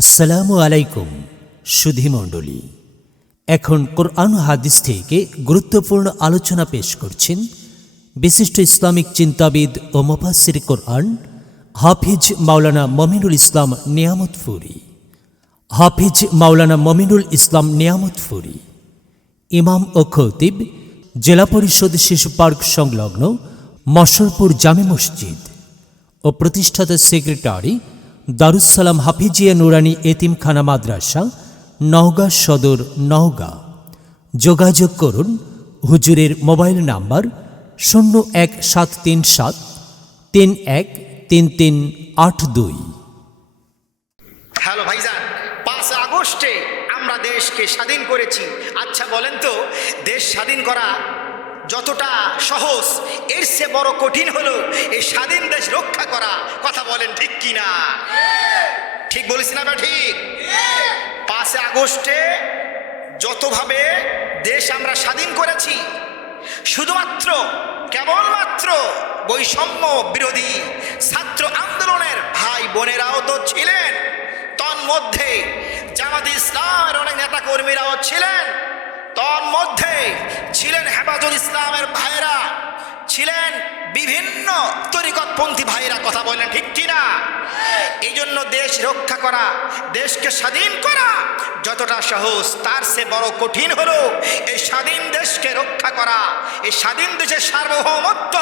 আসসালামু আলাইকুম, সুধী মণ্ডলী। এখন কোরআন হাদিস থেকে গুরুত্বপূর্ণ আলোচনা পেশ করছেন বিশিষ্ট ইসলামিক চিন্তাবিদ ও মুফাসির কোরআন হাফিজ মাওলানা মমিনুল ইসলাম নিয়ামত ফুরি। হাফিজ মাওলানা মমিনুল ইসলাম নিয়ামত ফুরি। ইমাম ও খতিব, জেলা পরিষদ শিশু পার্ক সংলগ্ন মশরপুর জামে মসজিদ ও প্রতিষ্ঠাতা সেক্রেটারি দারুসালাম হাফিজিয়া নুরানি এতিমখানা মাদ্রাসা, নওগাঁ সদর নওগাঁ। যোগাযোগ করুন, হুজুরের মোবাইল নাম্বার শূন্য এক সাত তিন সাত তিন এক তিন তিন আট দুই। হ্যালো ভাইজান, পাঁচ আগস্টে আমরা দেশকে স্বাধীন করেছি। আচ্ছা বলেন তো, দেশ স্বাধীন করা যতটা সহজ, এর সে বড় কঠিন হলো এই স্বাধীন দেশ রক্ষা করা। কথা বলেন ঠিক কি না ঠিক বলেছি না ঠিক? পাঁচে আগস্টে যতভাবে দেশ আমরা স্বাধীন করেছি, শুধুমাত্র, কেবলমাত্র বৈষম্য বিরোধী ছাত্র আন্দোলনের ভাই বোনেরাও তো ছিলেন। তন্মধ্যে জামাত ইসলামের অনেক নেতা কর্মীরাও ছিলেন। তন্মধ্যে ছিলেন হেফাজুল ইসলামের ভাইরা ছিলেন বিভিন্ন তরিকতপন্থী ভাইরা কথা বলেন ঠিক কিনা? এই জন্য দেশ রক্ষা করা, দেশকে স্বাধীন করা যতটা সহজ, তার সে বড় কঠিন হলো এই স্বাধীন দেশকে রক্ষা করা, এই স্বাধীন দেশের সার্বভৌমত্ব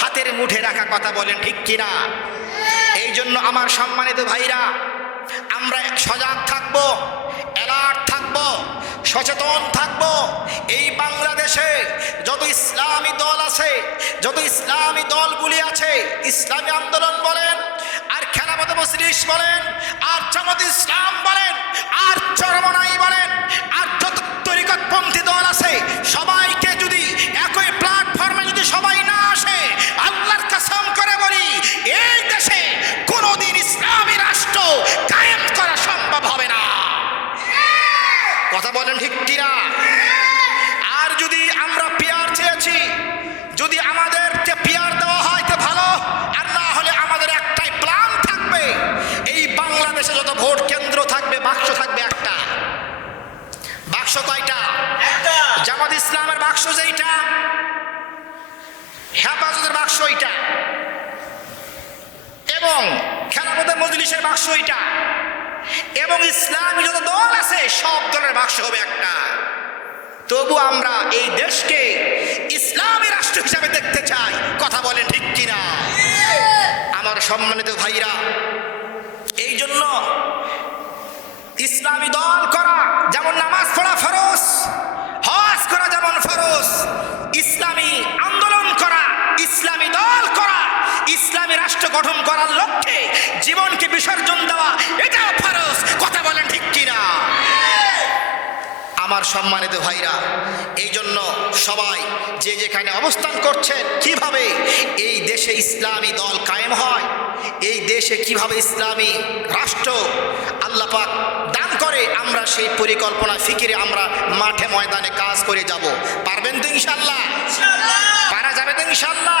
হাতের মুঠে রাখা, কথা বলেন ঠিক কিনা? এই জন্য আমার সম্মানিত ভাইরা, আমরা সজাগ থাকব। সচেতন থাকব। এই বাংলাদেশে যত ইসলামী দল আছে যত ইসলামী দলগুলি আছে, ইসলামী আন্দোলন বলেন, আর খেলাপথ মজলিস বলেন, আর জামাত ইসলাম বলেন, আর চরমনাই বলেন, আর যত তরিকতপন্থী বাক্স যেইটা হেফাজতের বাক্স এইটা এবং খেলাপথের মজলিসের বাক্স এইটা এবং ইসলামী যত দল আছে সব দলের বাক্স হবে একটা। তবু আমরা এই দেশকে ইসলামী রাষ্ট্র হিসাবে দেখতে চাই। কথা বলেন ঠিক কিনা? আমার সম্মানিত ভাইরা রাষ্ট্র গঠন করার লক্ষ্যে জীবনকে বিসর্জন দেওয়া এটাও ফরজ। কথা বলেন ঠিক কিনা? আমার সম্মানিত ভাইরা এই জন্য সবাই যে যেখানে অবস্থান করছেন কীভাবে এই দেশে ইসলামী দল কায়েম হয় এই দেশে কীভাবে ইসলামী রাষ্ট্র আল্লাপাক দান করে আমরা সেই পরিকল্পনা ফিকিরে আমরা মাঠে ময়দানে কাজ করে যাব। পারবেন তো ইনশাল্লাহ পারা যাবে তো ইনশাল্লাহ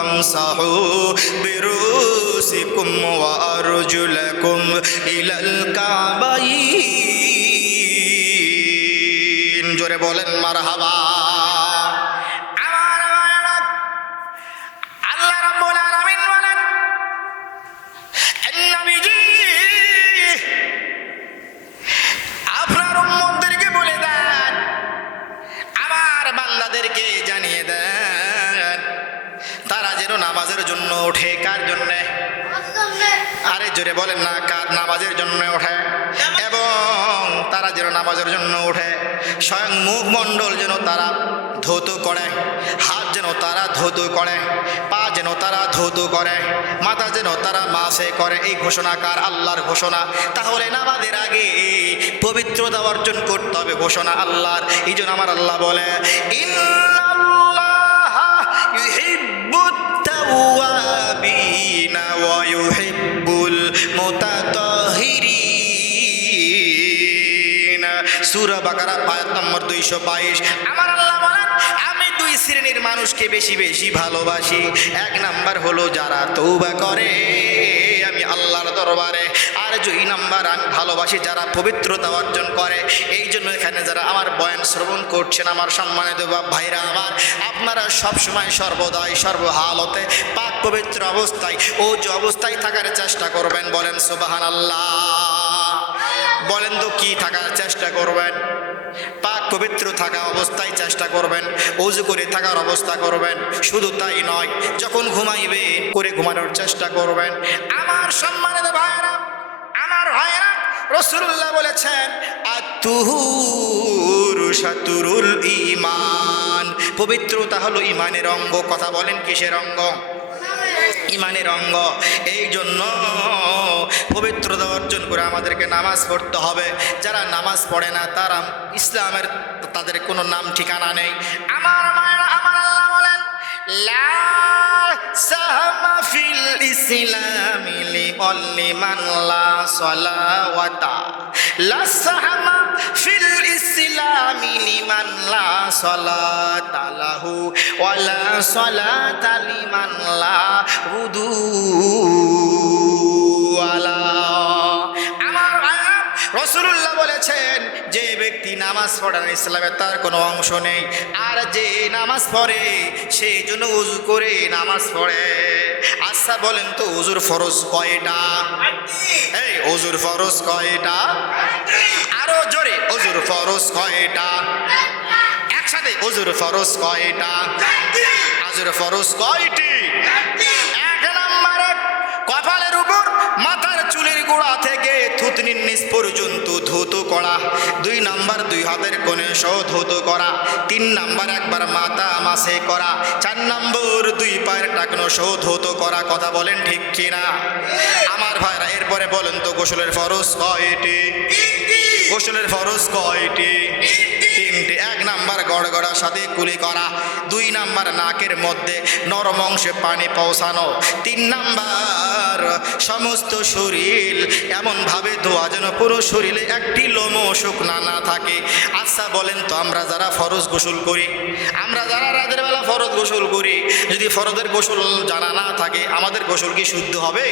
فامسحوا برؤوسكم وأرجلكم إلى الكعبين جربوا لن مرحبا আরে বলেন না, কার নামাজের জন্য ওঠে এবং তারা যেন নামাজের জন্য ওঠে স্বয়ং মুখমণ্ডল যেন তারা ধৌত করে, হাত যেন তারা ধৌত করে, পা যেন তারা ধৌত করে, মাথা যেন তারা মাসে করে। এই ঘোষণা কার? আল্লাহর ঘোষণা। তাহলে নামাজের আগে পবিত্রতা অর্জন করতে হবে ঘোষণা আল্লাহর। এই জন্য আমার আল্লাহ বলে, ইন্নাল্লাহা ওয়া ইউহিব্বুল মুতাতাহিরিন সূরা বাকারা আয়াত নম্বর 222 আমার আমি দুই শ্রেণির মানুষকে বেশি বেশি ভালোবাসি। এক নাম্বার হলো যারা তৌবা করে। দরবারে। আর দুই নাম্বার আমি ভালোবাসি, যারা পবিত্রতা অর্জন করে, এই জন্য এখানে যারা আমার বয়ান শ্রবণ করছেন, আমার সম্মানিত বা ভাইরা আমার, আপনারা সব সময় সর্বদাই, সর্বহালতে, পাক পবিত্র অবস্থায়, ও যে অবস্থায় থাকার চেষ্টা করবেন, বলেন সুবাহান আল্লাহ বলেন তো কি থাকার চেষ্টা করবেন? পাক পবিত্র থাকা অবস্থায় চেষ্টা করবেন অজু করে থাকার অবস্থা করবেন শুধু তাই নয় যখন ঘুমাইবে করে ঘুমানোর চেষ্টা করবেন। আমার সম্মানিত ভাইরা আমার ভাইরা রসুল্লাহ বলেছেন আতুহুর সাতুরুল ইমান পবিত্রতা হলো ইমানের অঙ্গ কথা বলেন কিসের অঙ্গ? ইমানের অঙ্গ। এই জন্য পবিত্রতা অর্জন করে আমাদেরকে নামাজ পড়তে হবে। যারা নামাজ পড়ে না, তারা ইসলামের তাদের কোনো নাম, ঠিকানা নেই। আমার মায়েরা, আমার আল্লাহ বলেন, লা সাহামা আলা বলেছেন যে ব্যক্তি নামাজ পড়ে না ইসলামে তার কোনো অংশ নেই, আর যে নামাজ পড়ে, সেই জন্য উজু করে নামাজ পড়ে। আচ্ছা বলেন তো, উজুর ফরজ কয়টা? এই, উজুর ফরজ কয়টা? আরও জোরে, উজুর ফরজ কয়টা? একসাথে, উজুর ফরজ কয়টা? আজুর ফরজ কয়টি? এক নম্বরে, কপালের উপর মাথার চুলের গোড়া থেকে থুতনির নিচ পর্যন্ত ধৌত করা। দুই নাম্বার দুই হাতের কোণে সহ ধৌত করা। তিন নাম্বার একবার মাথা মাসে করা। চার নম্বর দুই পায়ের টাকনো সহ ধৌত করা। কথা বলেন ঠিক কিনা? আমার ভাইরা, এরপরে বলেন তো গোসলের ফরজ কয়টি? গোসলের ফরজ কয়টি? তিনটি। এক নাম্বার গড়গড়ার সাথে কুলি করা। দুই নাম্বার নাকের মধ্যে নরম অংশে পানি পৌঁছানো। তিন নাম্বার সমস্ত শরীর এমনভাবে ধোয়া যেন পুরো শরীরে একটি লোমও শুকনা না থাকে। আচ্ছা বলেন তো আমরা যারা ফরজ গোসল করি আমরা যারা রাতের বেলা ফরজ গোসল করি যদি ফরজের গোসল জানা না থাকে আমাদের গোসল কি শুদ্ধ হবে?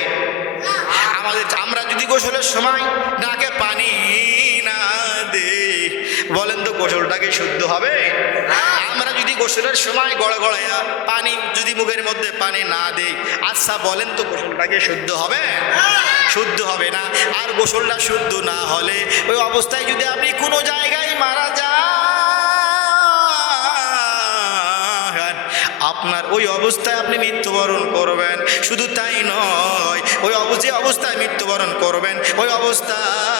আমাদের আমরা যদি গোসলের সময় নাকে পানি গোসলটাকে শুদ্ধ হবে। আমরা যদি গোসলের সময় গড়ে গড়াইয়া পানি যদি মুখের মধ্যে পানি না দেই আচ্ছা বলেন তো গোসলটাকে শুদ্ধ হবে? শুদ্ধ হবে না। আর গোসলটা শুদ্ধ না হলে ওই অবস্থায় যদি আপনি কোনো জায়গায় মারা যান, আপনার ওই অবস্থায় আপনি মৃত্যুবরণ করবেন। শুধু তাই নয়, ওই যে অবস্থায় মৃত্যুবরণ করবেন, ওই অবস্থায়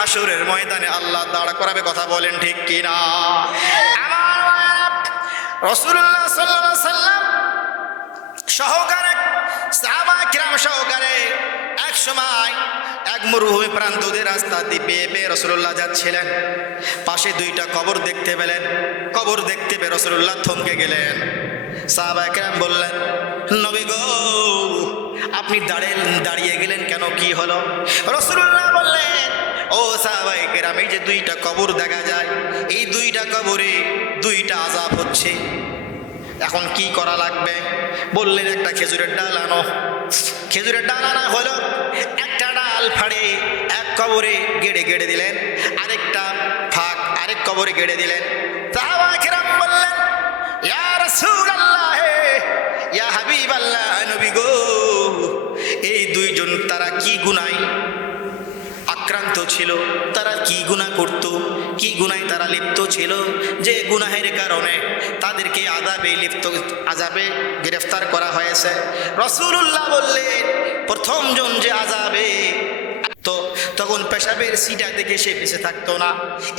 হাসরের ময়দানে আল্লাহ দাঁড় করাবে কথা বলেন ঠিক কিনা? রসুল্লাহ সাল্লাহ সাল্লাম সহকারে সাহাবা কিরাম সহকারে এক সময় এক মরুভূমি প্রান্ত দিয়ে রাস্তা দিয়ে বেয়ে বেয়ে রসুল্লাহ যাচ্ছিলেন। পাশে দুইটা কবর দেখতে পেলেন। কবর দেখতে পেয়ে রসুল্লাহ থমকে গেলেন। সাহাবা কিরাম বললেন, নবী গো, আপনি দাঁড়িয়ে দাঁড়িয়ে গেলেন কেন? কি হলো? রসুল্লাহ বললেন ও সাহাবাই কেরাম, এই যে দুইটা কবর দেখা যায়, এই দুইটা কবরে দুইটা আজাব হচ্ছে। এখন কি করা লাগবে? বললেন, একটা খেজুরের ডাল আনো। খেজুরের ডাল আনা হলো, একটা ডাল ফাড়ে এক কবরে গেড়ে গেড়ে দিলেন, আরেকটা ফাঁক আরেক কবরে গেড়ে দিলেন। সাহাবা কেরাম বললেন ছিল যে গুনাহের কারণে তাদেরকে আজাবে লিপ্ত আজাবে গ্রেফতার করা হয়েছে। রসুল্লাহ বললেন প্রথমজন যে আজাবে তো তখন পেশাবের সিটা দেখে সে বেঁচে থাকতো না।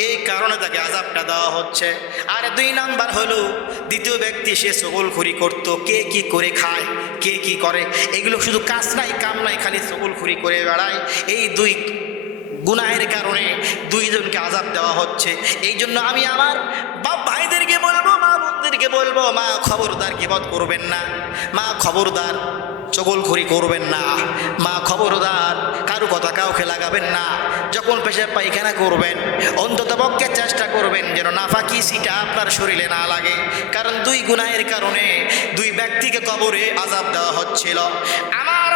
এই কারণে তাকে আজাবটা দেওয়া হচ্ছে। আর দুই নাম্বার হলো, দ্বিতীয় ব্যক্তি সে সগলখুরি করত, কে কি করে খায়, কে কি করে। এগুলো শুধু কাজ নাই, কাম নাই, খালি সগলখুরি করে বেড়ায়। এই দুই গুনাহের কারণে দুইজনকে আজাব দেওয়া হচ্ছে। এই জন্য আমি আমার বাপ ভাইদেরকে বলব, মা বোনদেরকে বলব, মা খবরদার বিপদ করবেন না, মা খবরদার চগলখড়ি করবেন না, মা খবরদার কারও কথা কাউকে লাগাবেন না, যখন পেশাব পায়খানা করবেন, অন্তত পক্ষে চেষ্টা করবেন যেন না নাফাকি সিটা আপনার শরীরে না লাগে। কারণ দুই গুনাহের কারণে দুই ব্যক্তিকে কবরে আজাব দেওয়া হচ্ছিল। আমার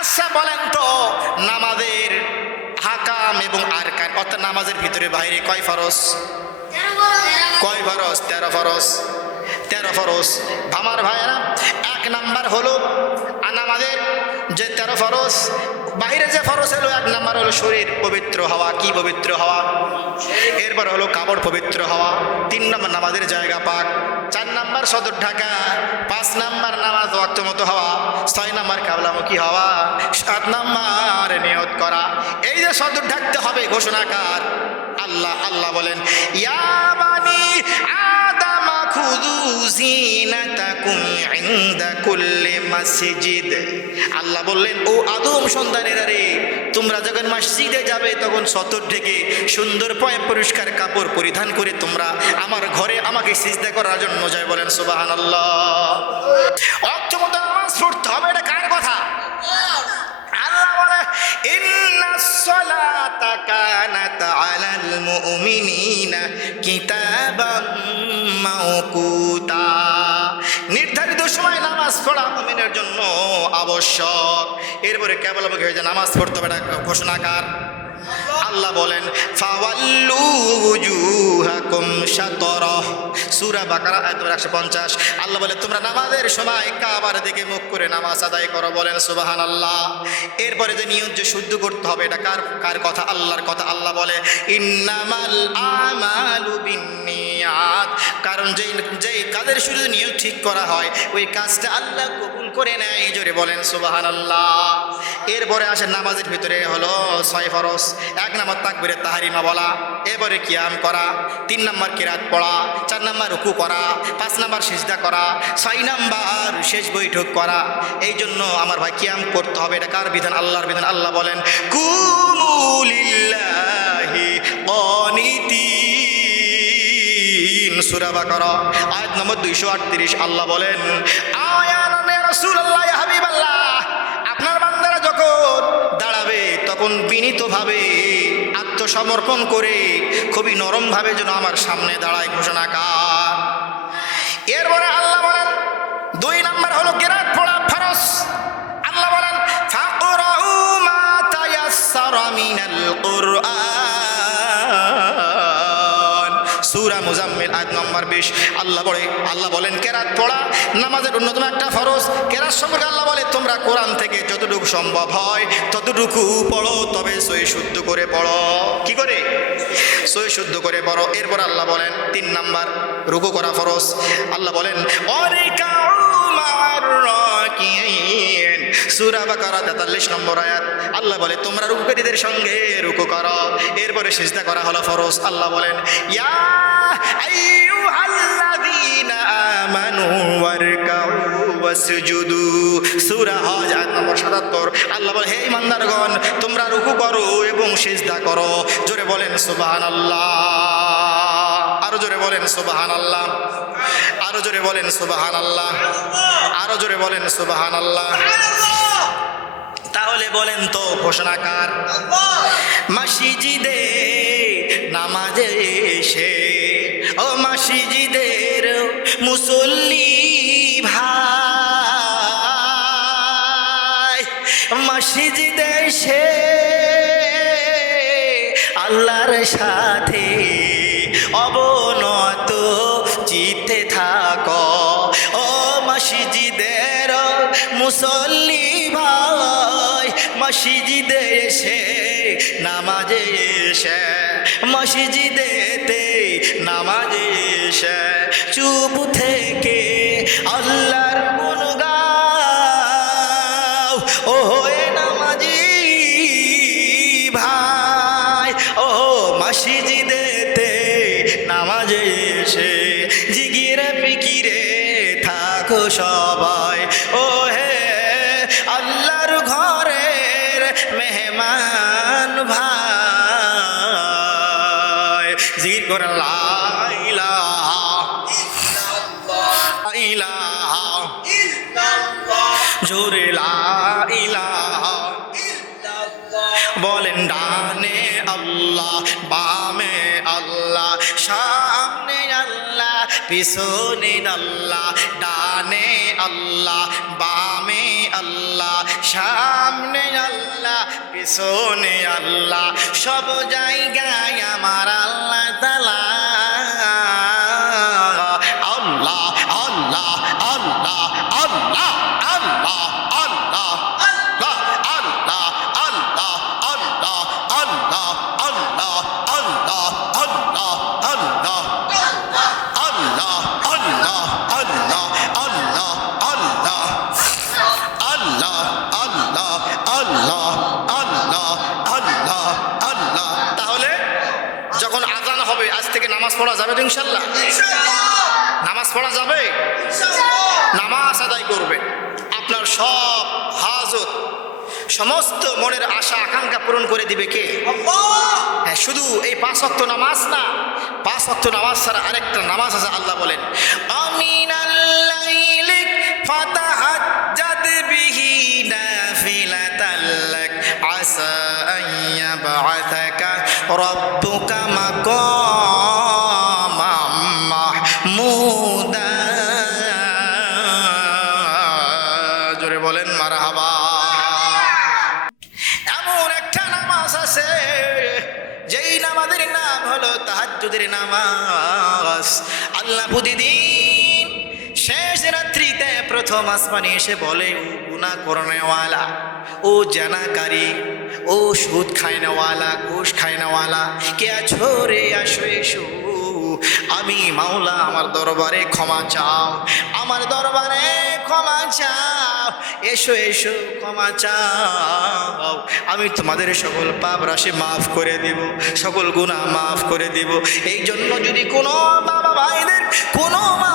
আচ্ছা বলেন তো, নামাজের হাকাম এবং আরকান অর্থাৎ নামাজের ভিতরে বাইরে কয় ফরস কয় ফরস তেরো ফরস তেরো ফরস আমার ভাইয়েরা, এক নাম্বার হলো আর আমাদের যে তেরো ফরস বাইরে যে ফরস হলো, এক নাম্বার হলো শরীর পবিত্র হওয়া। কি পবিত্র হওয়া? এরপর হলো কাপড় পবিত্র হওয়া। তিন নম্বর নামাজের জায়গা পাক। চার নাম্বার সদর ঢাকা। পাঁচ নাম্বার নামাজ ওয়াক্ত মতো হওয়া। ছয় নাম্বার কাবলামুখী হওয়া। সাত নাম্বার নিয়ত করা। এই যে সদর ঢাকতে হবে, ঘোষণাকার। আল্লাহ আল্লাহ বলেন ইয়াবানি আল্লাহ বললেন, ও আদম সন্তানেরা রে তোমরা যখন মসজিদে যাবে, তখন সতর থেকে সুন্দর পয় পরিষ্কার কাপড় পরিধান করে তোমরা আমার ঘরে আমাকে সিজদা করার জন্য যায় বলেন, সুবহানাল্লাহ। অর্থমত নামাজ পড়তে হবে, এটা কার কথা? আল্লাহ বলে ইন্নাস সালাতা কানাত আলাল মুমিনিনা কিতাবাম মাওকুতা নির্ধারিত সময় নামাজ পড়া মুমিনের জন্য আবশ্যক। এরপরে কেবল আমাকে হয়ে যায় নামাজ পড়তে হবে ঘোষণাকার। আল্লাহ বলেন সূরা নম্বর 150 আল্লাহ বলে, তোমরা নামাজের সময় মুখ করে নামাজ আদায় করো। বলেন, সুবহানাল্লাহ। এরপরে যে নিয়ত যে শুদ্ধ করতে হবে, এটা কার কার কথা? আল্লাহর কথা আল্লাহ কারণ যেই কাজের ঠিক করা হয়, ওই কাজটা আল্লাহ কবুল করে নেয় জোরে বলেন, সুবহানাল্লাহ। এরপরে আসে নামাজের ভিতরে হলো ছয় ফরস এক নম্বর তাকবিরে তাহারিমা বলা, এবারে কিয়াম করা, তিন নম্বর কিরাত পড়া, চার নম্বর রুকু করা, পাঁচ নম্বর সিজদা করা, ছয় নম্বর শেষ বৈঠক করা এই জন্য আমার ভাই কিয়াম করতে হবে, এটা কার বিধান? আল্লাহর বিধান। আল্লাহ বলেন কুমুলিল্লাহি কনিতিন সূরা বাকারা, আয়াত নম্বর দুইশো আটত্রিশ। আল্লাহ বলেন হাবিবাল্লাহ, আপনার বান্দারা যখন তখন বিনীতভাবে আত্মসমর্পণ করে খুবই নরমভাবে যেন আমার সামনে দাঁড়ায় ঘোষণাকার। এরপরে আল্লাহ বলেন, দুই নাম্বার হলো কেরাত পড়া ফরস আল্লাহ বলেন নম্বর 20 আল্লাহ বলে, আল্লাহ বলেন কেরাত পড়া নামাজের অন্যতম একটা ফরজ। কেরাত সম্পর্কে বলে, তোমরা কোরআন থেকে যতটুকু সম্ভব হয় ততটুকু পড়ো, তবে সই শুদ্ধ করে পড়ো। কি করে? সই শুদ্ধ করে পড়ো। এরপর আল্লাহ বলেন, তিন নাম্বার, রুকু করা ফরজ। আল্লাহ বলেন রাকিঈন সূরা বাকারা 43 নম্বর আয়াত। আল্লাহ বলে, তোমরা রুকুকারীদের সঙ্গে রুকু করো। এরপরে সিজদা করা হলো ফরজ। আল্লাহ বলেন, ইয়া আইয়ুহাল্লাযীনা আমানু ওয়ারকাউ ওয়াসজুদু সূরা হজ আয়াত নম্বর 77 আল্লাহ বলে হে ইমানদারগণ তোমরা রুকু করো এবং সিজদা করো। জোরে বলেন সুবহানাল্লাহ। আরও জোরে বলেন সুবহানাল্লাহ। আরও জোরে বলেন সুবহানাল্লাহ। আরও জোরে বলেন সুবহানাল্লাহ। তাহলে বলেন তো ঘোষণাকার মাসিজিদে নামাজে নামাজে এসে মসজিদেতে নামাজে এসে চুপ থেকে আল্লাহর জোরে বলেন ডানে আল্লাহ, বামে আল্লাহ, সামনে আল্লাহ, পিছনে আল্লাহ, ডানে আল্লাহ, বামে আল্লাহ, সামনে আল্লাহ, পিছনে আল্লাহ। সব জায়গায় পড়া যাবে ইনশাল্লাহ। নামাজ পড়া যাবে? নামাজ আদায় করবে। আপনার সব হাজত, সমস্ত মনের আশা, আকাঙ্ক্ষা পূরণ করে দিবে কে? হ্যাঁ শুধু এই পাঁচ অক্ত নামাজ না, পাঁচ অক্ত নামাজ ছাড়া আরেকটা নামাজ আছে, আল্লাহ বলেন আমিনাল্লাইলি ফাতাহাজ্জাদ প্রথম আসমানে এসে বলে, ও গুনা করনেওয়ালা ও জানাকারী, ও সুদ খাইনেওয়ালা, ঘুষ খাইনেওয়ালা, কে আছো রে? আসো, এসো। আমি মাওলা, আমার দরবারে ক্ষমা চাও, আমার দরবারে ক্ষমা চাও, এসো এসো, ক্ষমা চাও। আমি তোমাদের সকল পাপ রাশি মাফ করে দেব, সকল গুনাহ মাফ করে দেব। এই জন্য যদি কোনো বাবা ভাইদের, কোনো মা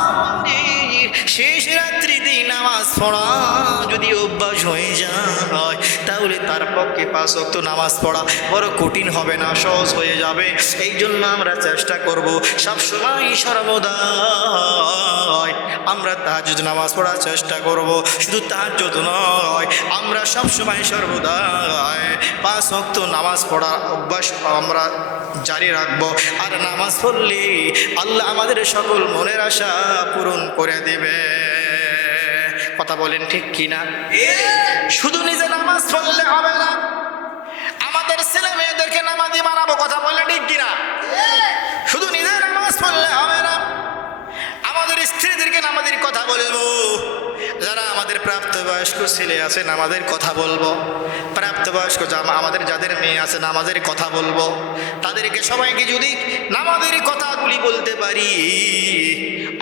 শেষ রাত্রিতে নামাজ পড়া যদি অভ্যাস হয়ে যায় তাহলে তার পক্ষে পাঁচ অক্ত নামাজ পড়া বড় কঠিন হবে না, সহজ হয়ে যাবে। এই জন্য আমরা চেষ্টা করব, সবসময় সর্বদাই আমরা তাহাজুদ নামাজ পড়ার চেষ্টা করব। শুধু তাহার তাহাজুদ নয়, আমরা সবসময় সর্বদাই পাঁচ অক্ত নামাজ পড়ার অভ্যাস আমরা জারি রাখব। আর নামাজ পড়লে আল্লাহ আমাদের সকল মনের আশা পূরণ করে দেবে কথা বলেন ঠিক কিনা? শুধু নিজে নামাজ পড়লে হবে না। আমাদের ছেলে মেয়েদেরকে নামাজি বানাবো কথা বললে ঠিক কিনা? শুধু নিজে নামাজ পড়লে হবে না। আমাদের স্ত্রীদেরকে নামাজের কথা বলব। যারা আমাদের প্রাপ্তবয়স্ক ছেলে আছে, নামাজের কথা বলব। প্রাপ্তবয়স্ক জামা আমাদের যাদের মেয়ে আছে, নামাজের কথা বলব। তাদেরকে সবাইকে যদি নামাজের কথাগুলি বলতে পারি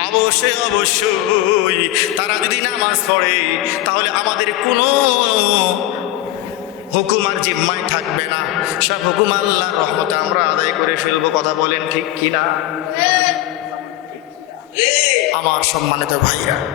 অবশ্যই অবশ্যই। তারা যদি নামাজ পড়ে তাহলে আমাদের কোনো হুকুম আর জিম্মায় থাকবে না। সব হুকুম আল্লাহ রহমতে আমরা আদায় করে ফেলব কথা বলেন ঠিক কিনা? আমার সম্মানিত ভাইরা